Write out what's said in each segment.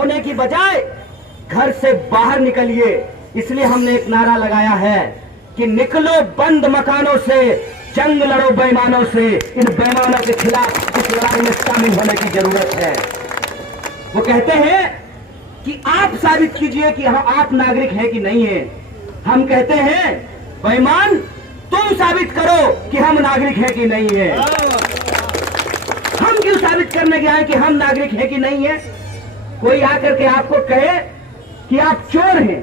होने की बजाय घर से बाहर निकलिए। इसलिए हमने एक नारा लगाया है कि निकलो बंद मकानों से, जंग लड़ो बेईमानों से। इन बेईमानों के खिलाफ इस लड़ाई में शामिल होने की जरूरत है। वो कहते हैं कि आप साबित कीजिए कि आप नागरिक हैं कि नहीं है। हम कहते हैं बेईमान तुम साबित करो कि हम नागरिक हैं कि नहीं है। हम क्यों साबित करने के आए कि हम नागरिक हैं कि नहीं है? कोई आकर के आपको कहे कि आप चोर हैं,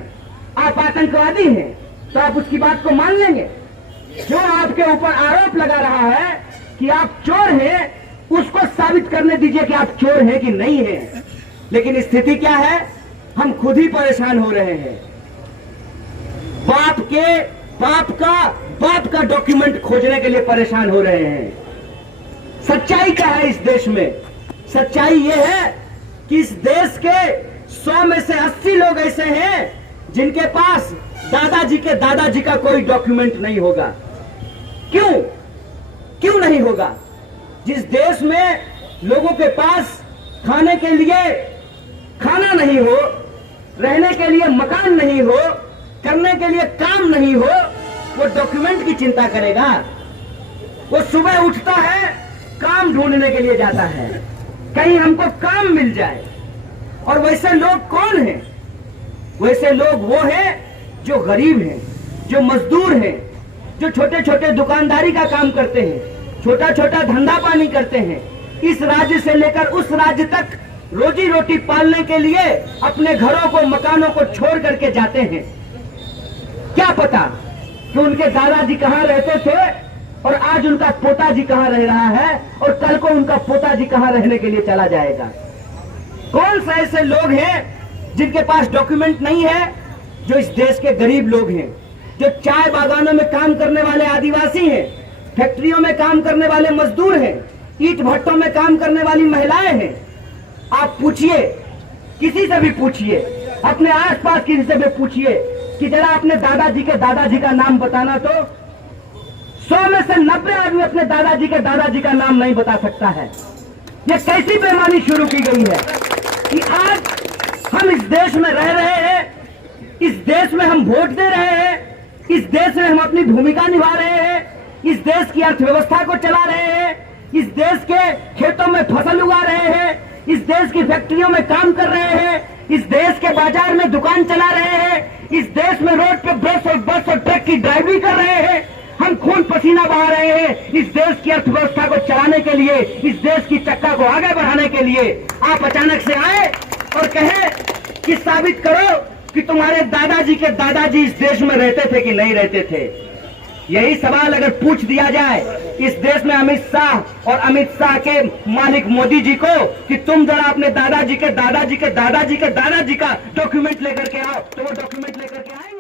आप आतंकवादी हैं, तो आप उसकी बात को मान लेंगे? जो आपके ऊपर आरोप लगा रहा है कि आप चोर हैं, उसको साबित करने दीजिए कि आप चोर हैं कि नहीं हैं। लेकिन स्थिति क्या है? हम खुद ही परेशान हो रहे हैं। बाप का डॉक्यूमेंट खोजने के लिए परेशान हो रहे हैं। सच्चाई क्या है इस देश में? सच्चाई यह है कि इस देश के 100 में से 80 लोग ऐसे हैं जिनके पास दादाजी का कोई डॉक्यूमेंट नहीं होगा। क्यों नहीं होगा? जिस देश में लोगों के पास खाने के लिए खाना नहीं हो, रहने के लिए मकान नहीं हो, करने के लिए काम नहीं हो, वो डॉक्यूमेंट की चिंता करेगा? वो सुबह उठता है, काम ढूंढने के लिए जाता है, कहीं हमको काम मिल जाए। और वैसे लोग कौन हैं? वैसे लोग वो हैं जो गरीब हैं, जो मजदूर हैं, जो छोटे छोटे दुकानदारी का काम करते हैं, छोटा छोटा धंधा पानी करते हैं। इस राज्य से लेकर उस राज्य तक रोजी रोटी पालने के लिए अपने घरों को, मकानों को छोड़ करके जाते हैं। क्या पता कि उनके दादाजी कहां रहते थे और आज उनका पोताजी कहां रह रहा है और कल को उनका पोताजी कहां रहने के लिए चला जाएगा। कौन से ऐसे लोग हैं जिनके पास डॉक्यूमेंट नहीं है? जो इस देश के गरीब लोग हैं, जो चाय बागानों में काम करने वाले आदिवासी हैं, फैक्ट्रियों में काम करने वाले मजदूर हैं, ईंट भट्टों में काम करने वाली महिलाएं हैं। आप पूछिए, किसी से भी पूछिए, अपने आसपास किसी से भी पूछिए कि जरा अपने दादाजी का नाम बताना, तो 100 में से 90 आदमी अपने दादाजी का नाम नहीं बता सकता है। ये कैसी बेईमानी शुरू की गई है कि आज हम इस देश में रह रहे हैं, इस देश में हम वोट दे रहे हैं, इस देश में हम अपनी भूमिका निभा रहे हैं, इस देश की अर्थव्यवस्था को चला रहे हैं, इस देश के खेतों में फसल उगा रहे हैं, इस देश की फैक्ट्रियों में काम कर रहे हैं, इस देश के बाजार में दुकान चला रहे हैं, इस देश में रोड पे बस और ट्रक की ड्राइविंग कर रहे हैं। हम खून पसीना बहा रहे हैं इस देश की अर्थव्यवस्था को चलाने के लिए, इस देश की चक्का को आगे बढ़ाने के लिए। आप अचानक से आए और कहे कि साबित करो कि तुम्हारे दादाजी इस देश में रहते थे कि नहीं रहते थे। यही सवाल अगर पूछ दिया जाए इस देश में अमित शाह के मालिक मोदी जी को कि तुम जरा अपने दादाजी के दादाजी का डॉक्यूमेंट लेकर के आओ, तो वो डॉक्यूमेंट लेकर के आएंगे?